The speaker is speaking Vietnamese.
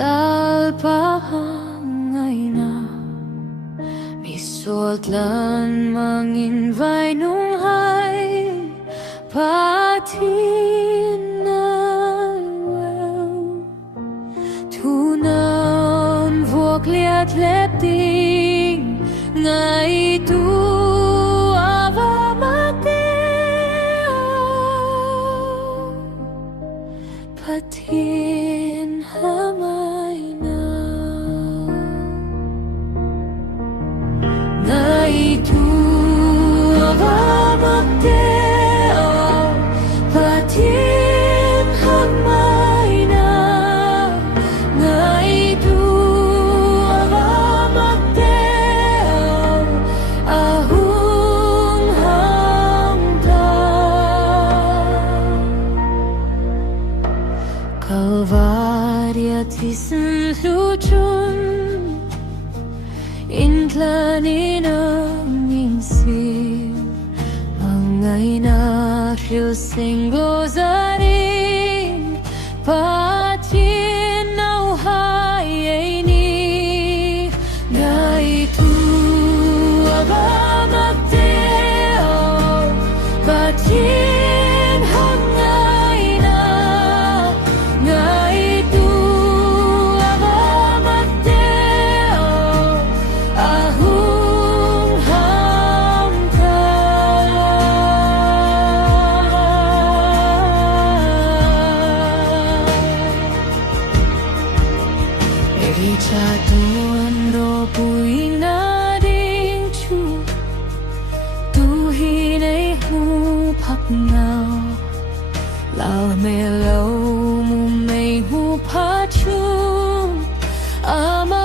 Kalpahangay na Misotlan mangin vai nung hai Patin na well Tunan vuok liat lep ding Ngay tu ava mateo Patin hamay na Ngay tu ava mateo Patin hamay na Ngay tu ava mateo Ahung hamdan Kalvaria tisen luchun Intlanin ang insil Mangay na sing gozarin Patin nauhay ay ni Ngay tu abamateo Patin hangay na Ngay tu abamateo Ahung hamdan Echatuan do puing na ding chu Tu hinay hu pak ngao Lao me lâu mu mei hu pa chu Ama